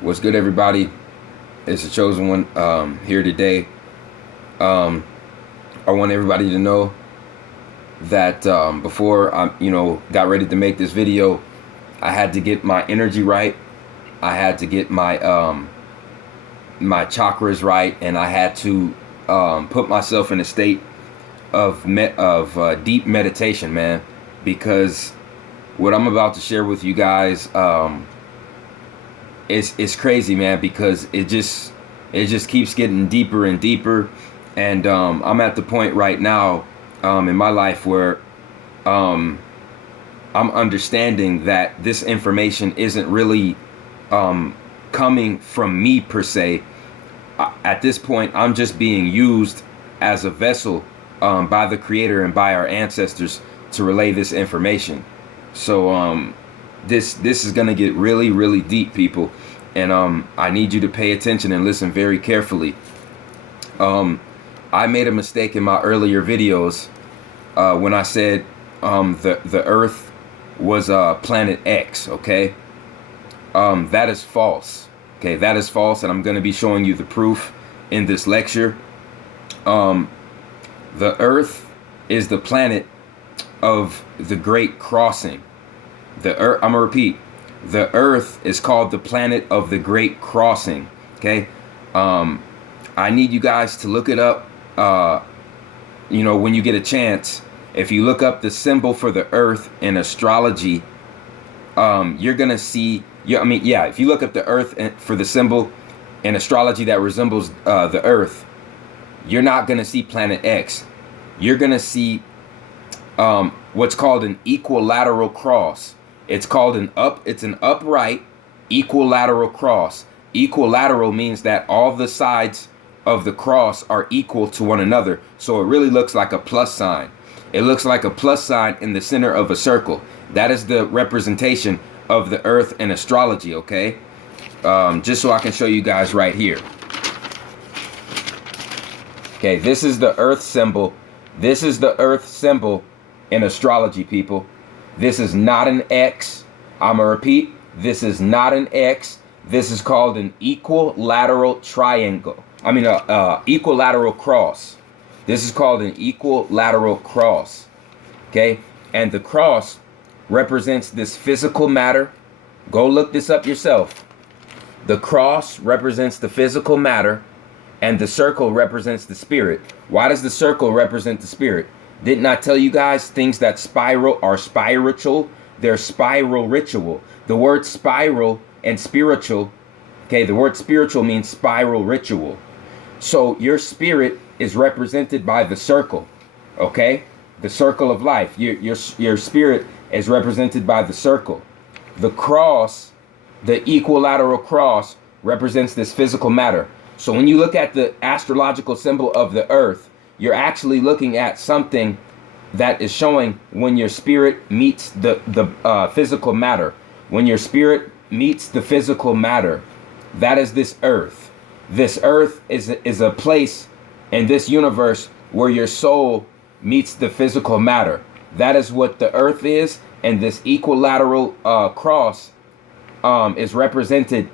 What's good, everybody? It's the chosen one here today. Um, I want everybody to know that before got ready to make this video, I had to get my energy right. I had to get my chakras right, and I had to put myself in a state of deep meditation, man. Because what I'm about to share with you guys, it's crazy, man, because it just keeps getting deeper and deeper, and I'm at the point right now in my life where um, I'm understanding that this information isn't really coming from me per se. At this point, I'm just being used as a vessel by the Creator and by our ancestors to relay this information. So this is gonna get really, really deep, people, and I need you to pay attention and listen very carefully. Um, I made a mistake in my earlier videos when I said the Earth was Planet X. Okay, that is false. Okay, that is false, and I'm going to be showing you the proof in this lecture. Um, the Earth is the planet of the Great Crossing. The Earth, I'm gonna repeat, the Earth is called the planet of the Great Crossing. Okay, um, I need you guys to look it up. When you get a chance, if you look up the symbol for the Earth in astrology, you're gonna see. Yeah. If you look up the Earth for the symbol in astrology that resembles the Earth, you're not gonna see Planet X. You're gonna see what's called an equilateral cross. It's an upright equilateral cross. Equilateral means that all the sides of the cross are equal to one another. So it really looks like a plus sign. It looks like a plus sign in the center of a circle. That is the representation of the Earth in astrology, okay? Just so I can show you guys right here. Okay, this is the Earth symbol. This is the Earth symbol in astrology, people. This is not an X. I'm going to repeat. This is not an X. This is called an equilateral triangle. Equilateral cross. This is called an equilateral cross. Okay? And the cross represents this physical matter. Go look this up yourself. The cross represents the physical matter, and the circle represents the spirit. Why does the circle represent the spirit? Didn't I tell you guys things that spiral are spiritual? They're spiral ritual. The word spiral and spiritual, okay, the word spiritual means spiral ritual. So your spirit is represented by the circle, okay? The circle of life. Your spirit is represented by the circle. The cross, the equilateral cross, represents this physical matter. So when you look at the astrological symbol of the Earth, you're actually looking at something that is showing when your spirit meets the physical matter. When your spirit meets the physical matter, that is this Earth. This Earth is a place in this universe where your soul meets the physical matter. That is what the Earth is, and this equilateral cross is represented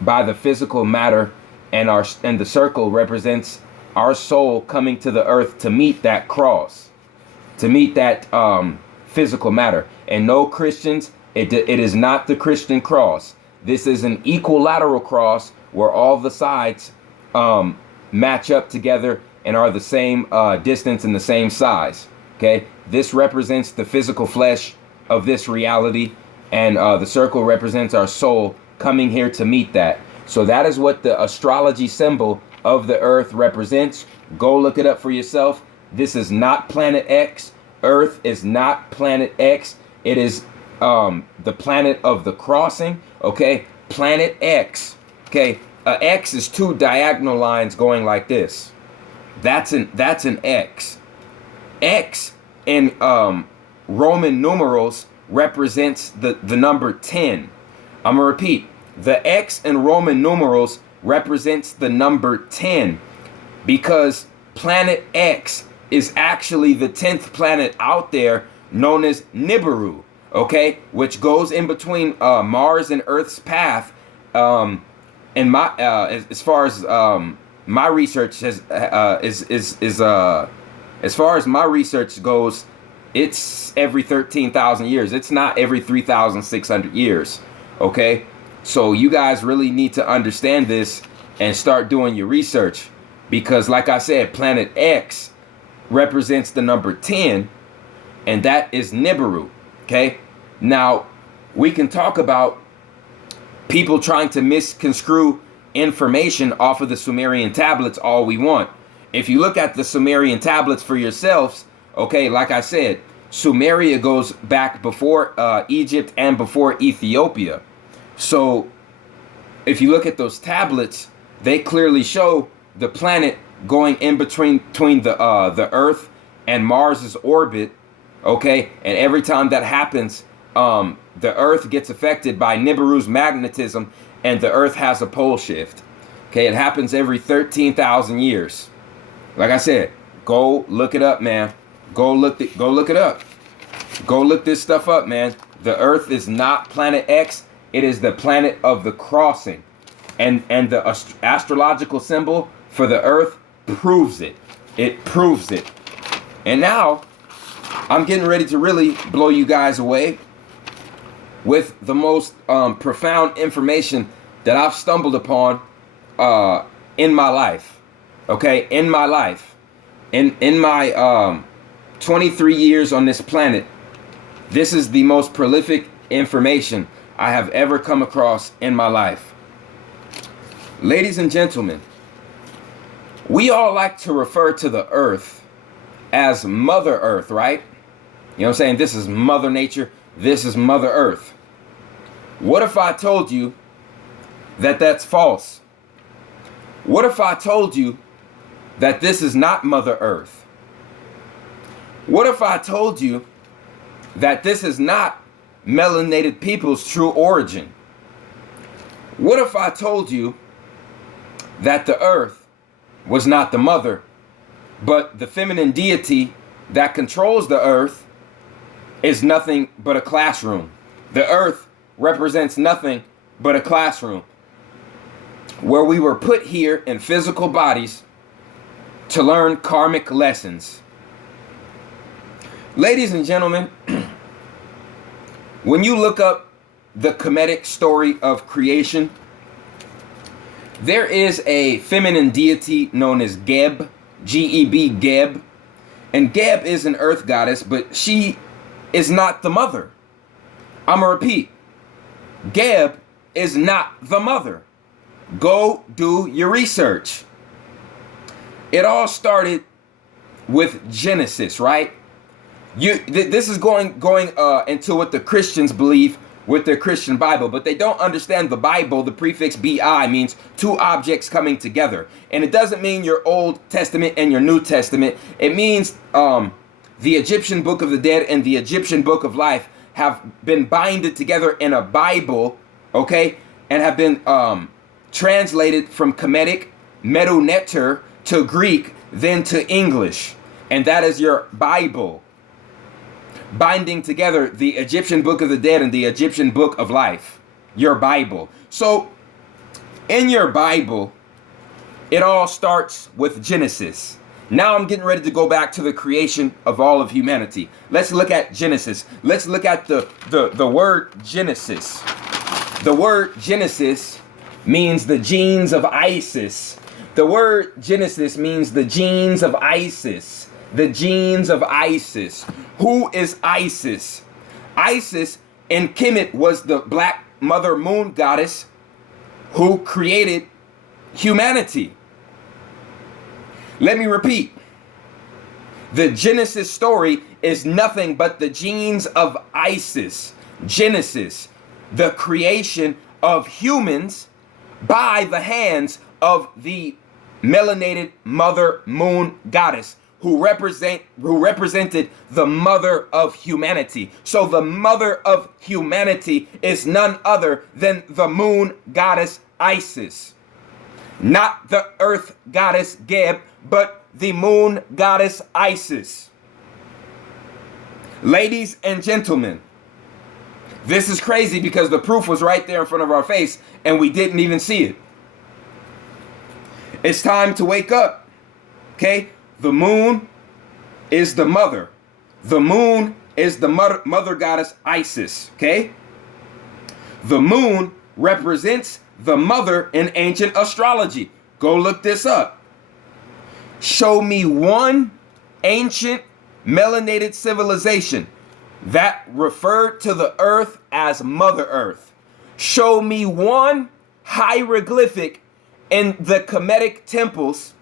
by the physical matter, and the circle represents our soul coming to the Earth to meet that cross, to meet that physical matter. And no, Christians, it is not the Christian cross. This is an equilateral cross where all the sides match up together and are the same distance and the same size. Okay, this represents the physical flesh of this reality, and the circle represents our soul coming here to meet that. So that is what the astrology symbol of the Earth represents. Go look it up for yourself. This is not Planet X. Earth is not Planet X. It is the planet of the crossing. Okay, Planet X. Okay, X is two diagonal lines going like this. That's an X. X in Roman numerals represents the number 10. I'm gonna repeat. The X in Roman numerals represents the number 10 because Planet X is actually the 10th planet out there, known as Nibiru, okay, which goes in between Mars and Earth's path. and my as far as my research has as far as my research goes, it's every 13,000 years. It's not every 3,600 years. Okay, so you guys really need to understand this and start doing your research, because like I said, Planet X represents the number 10, and that is Nibiru. Okay, now we can talk about people trying to misconstrue information off of the Sumerian tablets all we want. If you look at the Sumerian tablets for yourselves, okay, like I said, Sumeria goes back before Egypt and before Ethiopia. So if you look at those tablets, they clearly show the planet going in between the Earth and Mars's orbit. Okay, and every time that happens, the Earth gets affected by Nibiru's magnetism, and the Earth has a pole shift. Okay, it happens every 13,000 years. Like I said, go look it up, man. Go look it up. Go look this stuff up, man. The Earth is not Planet X. It is the planet of the crossing, and the astrological symbol for the Earth proves it. It proves it. And now I'm getting ready to really blow you guys away with the most profound information that I've stumbled upon in my life. Okay, in my life, in my 23 years on this planet, this is the most prolific information I have ever come across in my life. Ladies and gentlemen, we all like to refer to the Earth as Mother Earth, right? You know what I'm saying? This is Mother Nature. This is Mother Earth. What if I told you that that's false? What if I told you that this is not Mother Earth? What if I told you that this is not melanated people's true origin? What if I told you that the Earth was not the mother, but the feminine deity that controls the Earth is nothing but a classroom? The Earth represents nothing but a classroom where we were put here in physical bodies to learn karmic lessons. Ladies and gentlemen, when you look up the Kemetic story of creation, there is a feminine deity known as Geb, G-E-B, Geb. And Geb is an earth goddess, but she is not the mother. I'm gonna repeat. Geb is not the mother. Go do your research. It all started with Genesis, right? This is going into what the Christians believe with their Christian Bible, but they don't understand the Bible. The prefix BI means two objects coming together, and it doesn't mean your Old Testament and your New Testament. It means the Egyptian Book of the Dead and the Egyptian Book of Life have been binded together in a Bible, okay, and have been translated from Kemetic, Medu Neter, to Greek, then to English, and that is your Bible, binding together the Egyptian Book of the Dead and the Egyptian Book of Life, your Bible. So in your Bible, it all starts with Genesis. Now I'm getting ready to go back to the creation of all of humanity. Let's look at Genesis. Let's look at the word Genesis. The word Genesis means the genes of Isis. The word Genesis means the genes of Isis. The genes of Isis. Who is Isis? Isis in Kemet was the black mother moon goddess who created humanity. Let me repeat. The Genesis story is nothing but the genes of Isis. Genesis, the creation of humans by the hands of the melanated mother moon goddess who represented the mother of humanity. So the mother of humanity is none other than the moon goddess Isis. Not the earth goddess Geb, but the moon goddess Isis. Ladies and gentlemen, this is crazy because the proof was right there in front of our face and we didn't even see it. It's time to wake up. Okay? The moon is the mother. The moon is the mother goddess Isis. Okay? The moon represents the mother in ancient astrology. Go look this up. Show me one ancient melanated civilization that referred to the earth as Mother Earth. Show me one hieroglyphic in the Kemetic temples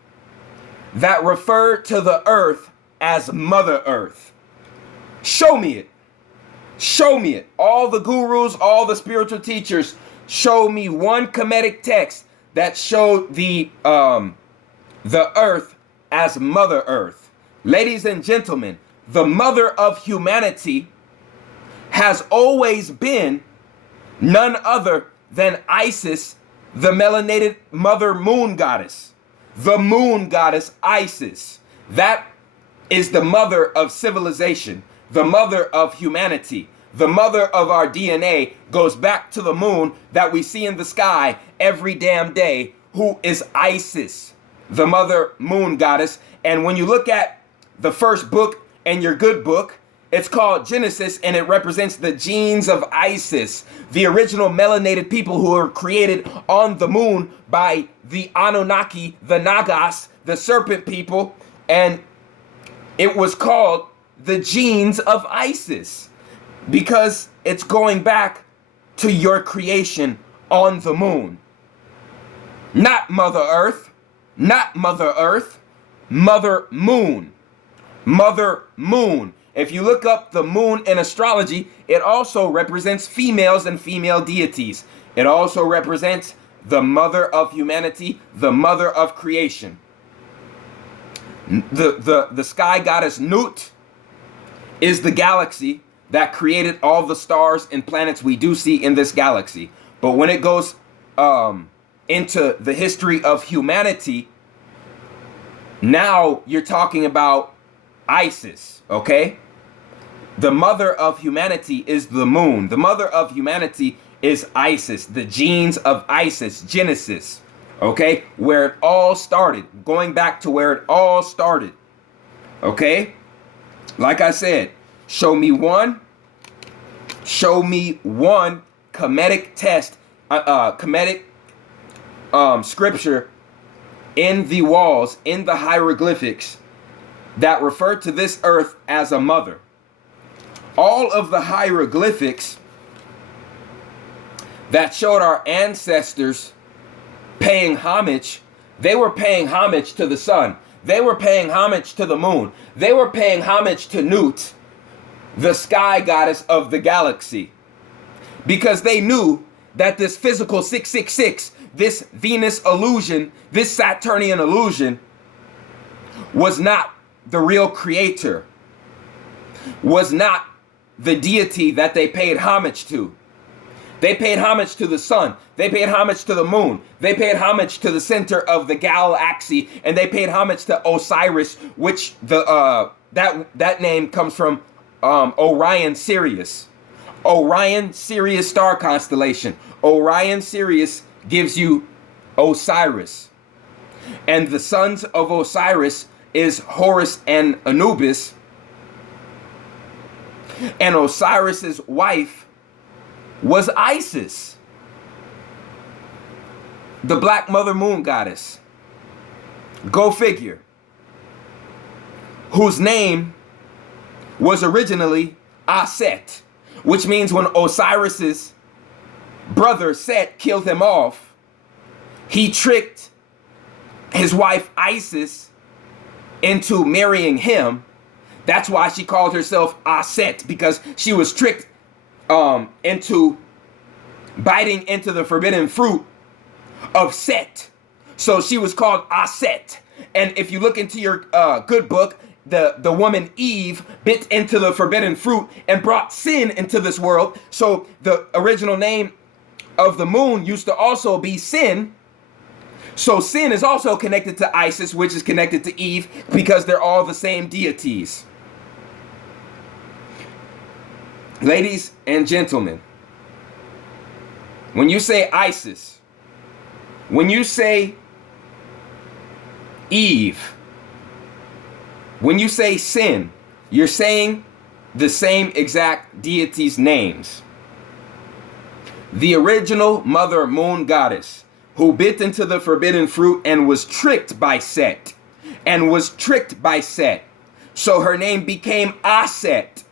that referred to the earth as Mother Earth. Show me it. Show me it. All the gurus, all the spiritual teachers, show me one Kemetic text that showed the earth as Mother Earth. Ladies and gentlemen, the mother of humanity has always been none other than Isis, the melanated mother moon goddess. The moon goddess Isis. That is the mother of civilization, the mother of humanity. The mother of our DNA goes back to the moon that we see in the sky every damn day, who is Isis, the mother moon goddess. And when you look at the first book in your good book, it's called Genesis, and it represents the genes of Isis, the original melanated people who were created on the moon by the Anunnaki, the Nagas, the serpent people, and it was called the genes of Isis because it's going back to your creation on the moon. Not Mother Earth, not Mother Earth, Mother Moon. Mother Moon. If you look up the moon in astrology, it also represents females and female deities. It also represents the mother of humanity, the mother of creation. The sky goddess Nut is the galaxy that created all the stars and planets we do see in this galaxy. But when it goes into the history of humanity, now you're talking about Isis, okay? The mother of humanity is the moon. The mother of humanity is Isis, the genes of Isis, Genesis, okay? Where it all started, going back to where it all started, okay? Like I said, show me one Kemetic text, Kemetic scripture in the walls, in the hieroglyphics that refer to this earth as a mother. All of the hieroglyphics that showed our ancestors paying homage, they were paying homage to the sun. They were paying homage to the moon. They were paying homage to Nut, the sky goddess of the galaxy, because they knew that this physical 666, this Venus illusion, this Saturnian illusion, was not the real creator, was not the deity that they paid homage to. They paid homage to the sun. They paid homage to the moon. They paid homage to the center of the galaxy, and they paid homage to Osiris, which that name comes from Orion Sirius. Orion Sirius star constellation. Orion Sirius gives you Osiris. And the sons of Osiris is Horus and Anubis. And Osiris's wife was Isis, the black mother moon goddess. Go figure. Whose name was originally Aset, which means when Osiris's brother Set killed him off, he tricked his wife Isis into marrying him. That's why she called herself Aset, because she was tricked into biting into the forbidden fruit of Set. So she was called Aset. And if you look into your good book, the woman Eve bit into the forbidden fruit and brought sin into this world. So the original name of the moon used to also be Sin. So Sin is also connected to Isis, which is connected to Eve, because they're all the same deities. Ladies and gentlemen, when you say Isis, when you say Eve. When you say sin, you're saying the same exact deity's names. The original mother moon goddess who bit into the forbidden fruit and was tricked by Set. So her name became Aset.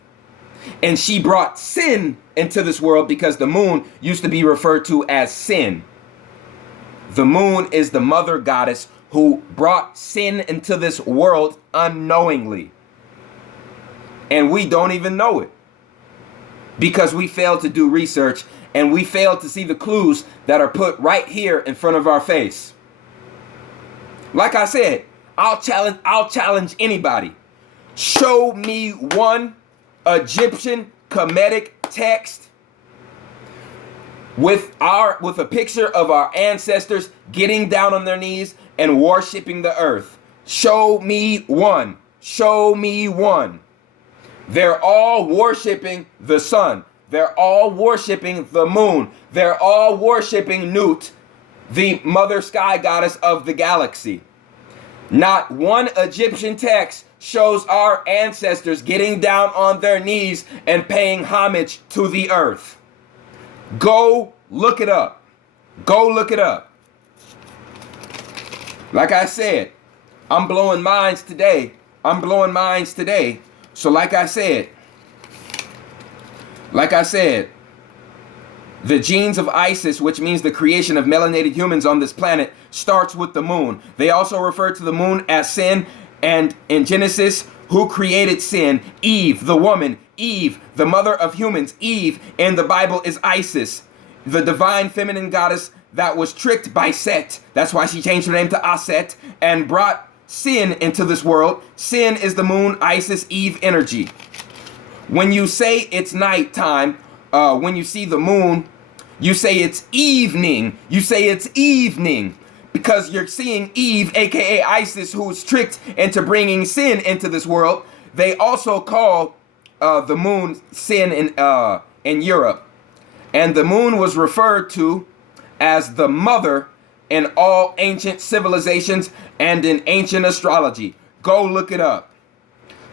And she brought sin into this world because the moon used to be referred to as sin. The moon is the mother goddess who brought sin into this world unknowingly. And we don't even know it because we failed to do research and we failed to see the clues that are put right here in front of our face. Like I said, I'll challenge anybody. Show me one Egyptian Kemetic text with a picture of our ancestors getting down on their knees and worshiping the earth. Show me one. Show me one. They're all worshiping the sun. They're all worshiping the moon. They're all worshiping Nut, the mother sky goddess of the galaxy. Not one Egyptian text shows our ancestors getting down on their knees and paying homage to the earth. Go look it up. Go look it up. Like I said, I'm blowing minds today. So like I said, the genes of Isis, which means the creation of melanated humans on this planet, starts with the moon. They also refer to the moon as sin, and in Genesis, who created sin? Eve, the woman. Eve, the mother of humans. Eve in the Bible is Isis, the divine feminine goddess that was tricked by Set. That's why she changed her name to Aset and brought sin into this world. Sin is the moon, Isis, Eve energy. When you say it's nighttime, when you see the moon, you say it's evening. You say it's evening because you're seeing Eve, aka Isis, who's tricked into bringing sin into this world. They also call the moon sin in Europe. And the moon was referred to as the mother in all ancient civilizations and in ancient astrology. Go look it up.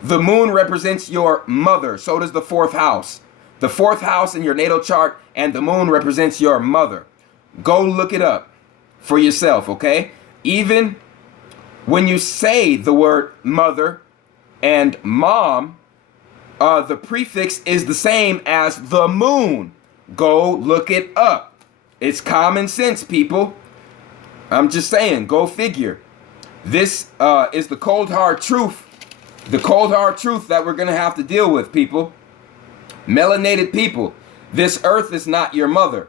The moon represents your mother. So does the fourth house. The fourth house in your natal chart, and the moon represents your mother. Go look it up for yourself, okay? Even when you say the word mother and mom, the prefix is the same as the moon. Go look it up. It's common sense, people. I'm just saying, go figure. This is the cold hard truth. The cold hard truth that we're going to have to deal with, people. Melanated people, this earth is not your mother.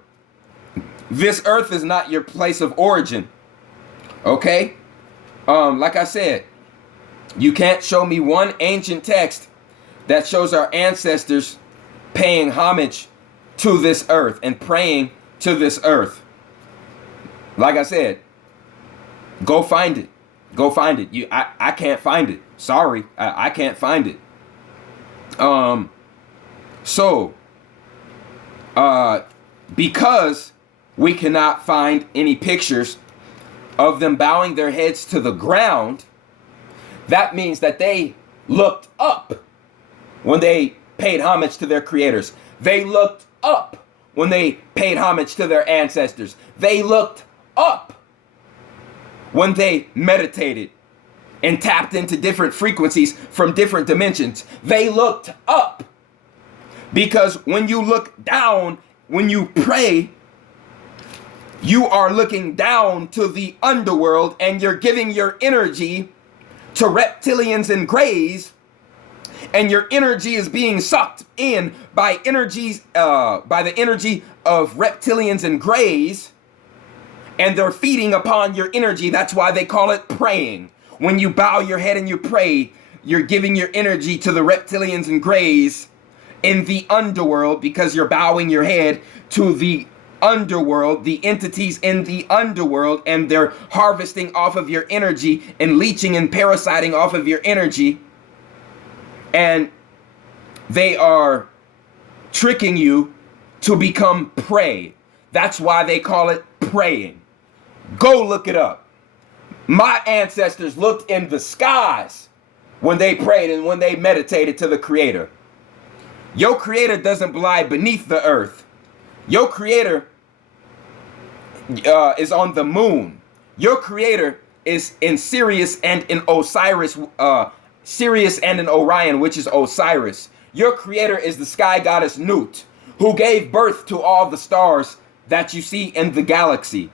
This earth is not your place of origin. Okay? Like I said, you can't show me one ancient text that shows our ancestors paying homage to this earth and praying to this earth. Like I said, go find it. Go find it. I can't find it. Sorry, I can't find it. So, because we cannot find any pictures of them bowing their heads to the ground, that means that they looked up when they paid homage to their creators. They looked up when they paid homage to their ancestors. They looked up when they meditated and tapped into different frequencies from different dimensions. They looked up. Because when you look down, when you pray, you are looking down to the underworld and you're giving your energy to reptilians and greys, and your energy is being sucked in by the energy of reptilians and greys, and they're feeding upon your energy. That's why they call it praying. When you bow your head and you pray, you're giving your energy to the reptilians and greys in the underworld, because you're bowing your head to the underworld, the entities in the underworld, and they're harvesting off of your energy and leeching and parasiting off of your energy, and they are tricking you to become prey. That's why they call it praying. Go look it up. My ancestors looked in the skies when they prayed and when they meditated to the Creator. Your Creator doesn't lie beneath the earth. Your Creator is on the moon. Your Creator is in Sirius and in Osiris, Sirius and in Orion, which is Osiris. Your Creator is the sky goddess Nut, who gave birth to all the stars that you see in the galaxy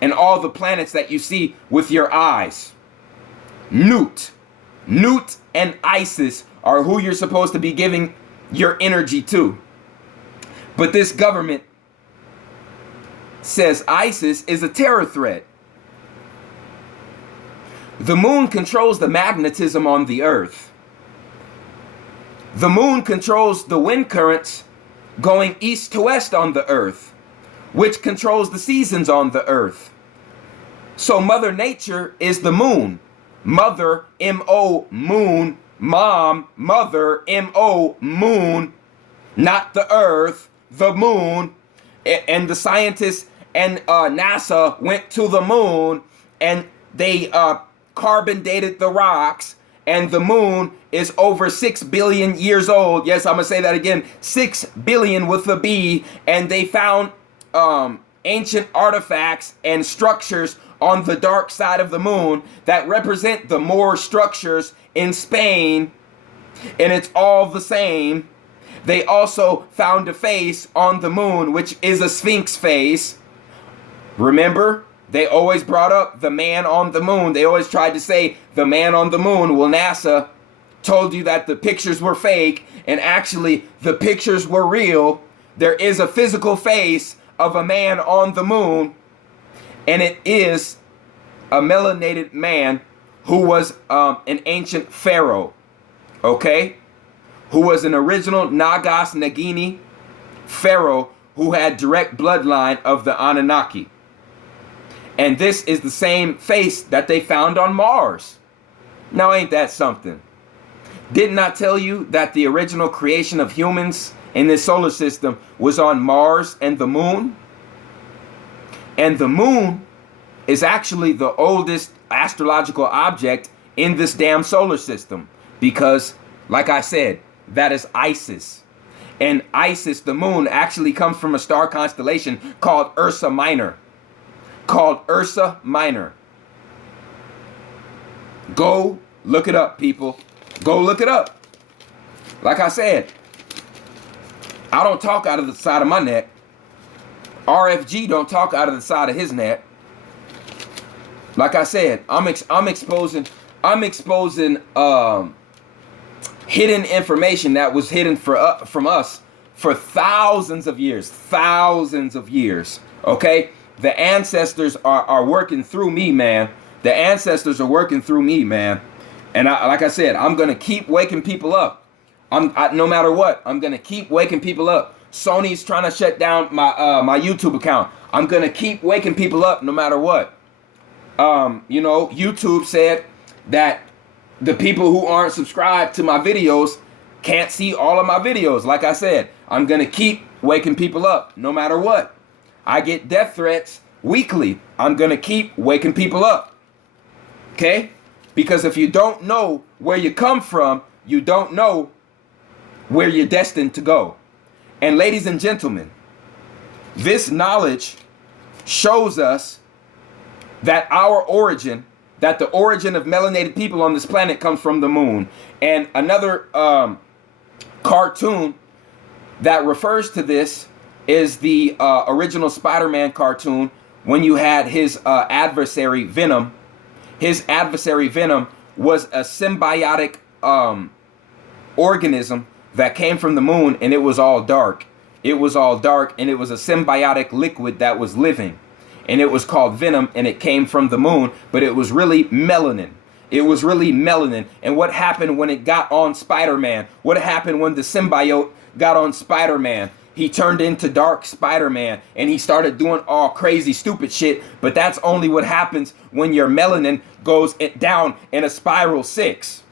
and all the planets that you see with your eyes. Nut and Isis are who you're supposed to be giving your energy to. But this government says ISIS is a terror threat. The moon controls the magnetism on the earth. The moon controls the wind currents going east to west on the earth, which controls the seasons on the earth. So Mother Nature is the moon. Mother, M-O, moon. Mom, mother, M-O, moon. Not the earth, the moon. And the scientists and NASA went to the moon and they carbon dated the rocks, and the moon is over 6 billion years old. Yes, I'm gonna say that again, 6 billion with a B. And they found ancient artifacts and structures on the dark side of the moon that represent the Moor structures in Spain, and it's all the same. They also found a face on the moon, which is a Sphinx face. Remember, they always brought up the man on the moon. They always tried to say the man on the moon. Well, NASA told you that the pictures were fake, and actually the pictures were real. There is a physical face of a man on the moon, and it is a melanated man who was an ancient pharaoh, okay? Who was an original Nagas Nagini pharaoh who had direct bloodline of the Anunnaki. And this is the same face that they found on Mars. Now, ain't that something? Didn't I tell you that the original creation of humans in this solar system was on Mars and the moon? And the moon is actually the oldest astrological object in this damn solar system because, like I said, that is Isis. And Isis, the moon, actually comes from a star constellation called Ursa Minor. Go look it up, people. Go look it up. Like I said, I don't talk out of the side of my neck. RFG don't talk out of the side of his neck. Like I said, I'm exposing hidden information that was hidden from us for thousands of years. Okay, the ancestors are working through me, man. The ancestors are working through me, man. And like I said, I'm gonna keep waking people up. No matter what, I'm gonna keep waking people up. Sony's trying to shut down my YouTube account. I'm gonna keep waking people up no matter what. YouTube said that the people who aren't subscribed to my videos can't see all of my videos. Like I said, I'm gonna keep waking people up no matter what. I get death threats weekly. I'm gonna keep waking people up. Okay? Because if you don't know where you come from, you don't know where you're destined to go. And ladies and gentlemen, this knowledge shows us that that the origin of melanated people on this planet comes from the moon. And another cartoon that refers to this is the original Spider-Man cartoon when you had his adversary Venom. His adversary Venom was a symbiotic organism that came from the moon, and it was all dark. It was all dark, and it was a symbiotic liquid that was living. And it was called Venom, and it came from the moon, but it was really melanin. It was really melanin. And what happened when it got on Spider-Man? What happened when the symbiote got on Spider-Man? He turned into Dark Spider-Man, and he started doing all crazy, stupid shit. But that's only what happens when your melanin goes down in a spiral 6.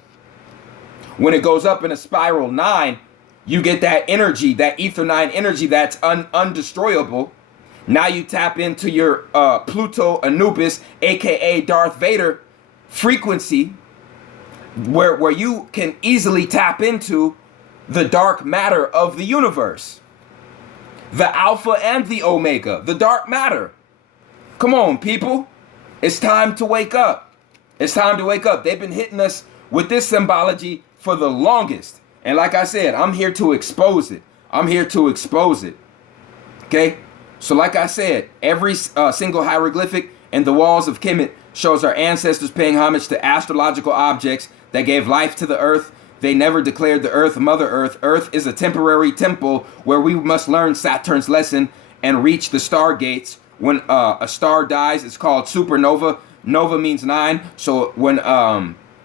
When it goes up in a spiral 9, you get that energy, that ether 9 energy that's undestroyable. Now you tap into your Pluto Anubis, aka Darth Vader frequency, where you can easily tap into the dark matter of the universe. The Alpha and the Omega, the dark matter. Come on, people. It's time to wake up. It's time to wake up. They've been hitting us with this symbology for the longest. And like I said, I'm here to expose it. I'm here to expose it. Okay? So like I said, every single hieroglyphic in the walls of Kemet shows our ancestors paying homage to astrological objects that gave life to the earth. They never declared the earth Mother Earth. Earth is a temporary temple where we must learn Saturn's lesson and reach the stargates. When a star dies, it's called supernova. Nova means 9. So when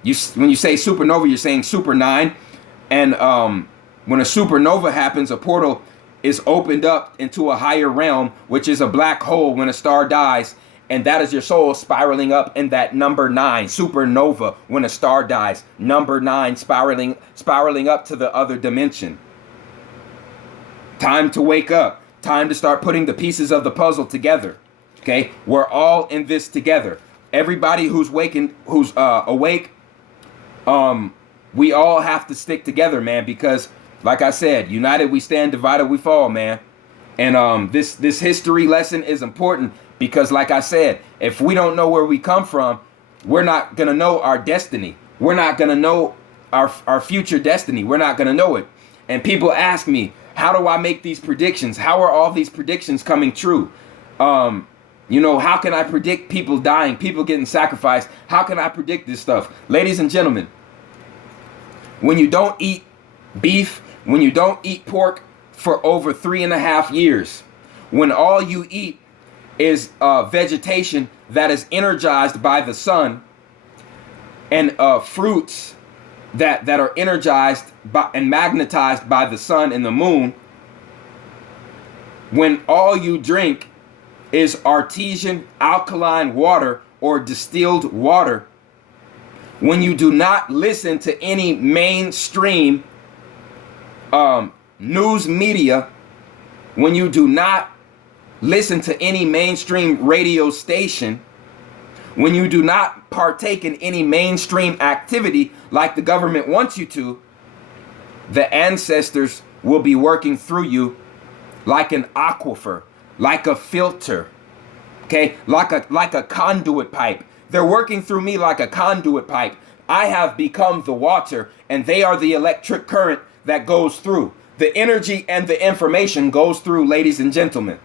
you say supernova, you're saying super 9. And when a supernova happens, a portal is opened up into a higher realm, which is a black hole when a star dies. And that is your soul spiraling up in that number 9, supernova, when a star dies. Number 9 spiraling up to the other dimension. Time to wake up. Time to start putting the pieces of the puzzle together. Okay? We're all in this together. Everybody who's awake, we all have to stick together, man, because like I said, united we stand, divided we fall, man. And this history lesson is important because, like I said, if we don't know where we come from, we're not going to know our destiny. We're not going to know our future destiny. We're not going to know it. And people ask me, how do I make these predictions? How are all these predictions coming true? How can I predict people dying, people getting sacrificed? How can I predict this stuff? Ladies and gentlemen, when you don't eat beef, when you don't eat pork for over 3.5 years, when all you eat is vegetation that is energized by the sun, and fruits that are energized by and magnetized by the sun and the moon, when all you drink is artesian alkaline water or distilled water, when you do not listen to any mainstream news media, when you do not listen to any mainstream radio station, when you do not partake in any mainstream activity like the government wants you to, the ancestors will be working through you like an aquifer, like a filter, okay, like a conduit pipe. They're working through me like a conduit pipe. I have become the water, and they are the electric current that goes through. The energy and the information goes through, ladies and gentlemen.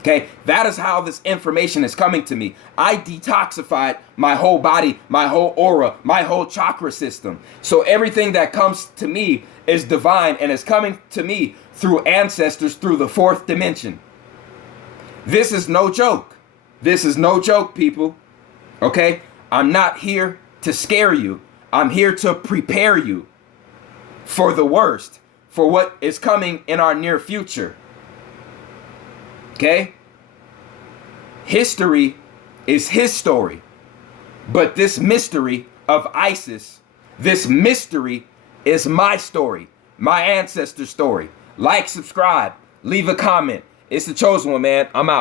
Okay, that is how this information is coming to me. I detoxified my whole body, my whole aura, my whole chakra system. So everything that comes to me is divine and is coming to me through ancestors, through the 4th dimension. This is no joke. This is no joke, people. Okay, I'm not here to scare you. I'm here to prepare you for the worst, for what is coming in our near future. Okay? History is his story. But this mystery of Isis, this mystery is my story, my ancestor's story. Like, subscribe, leave a comment. It's the Chosen One, man. I'm out.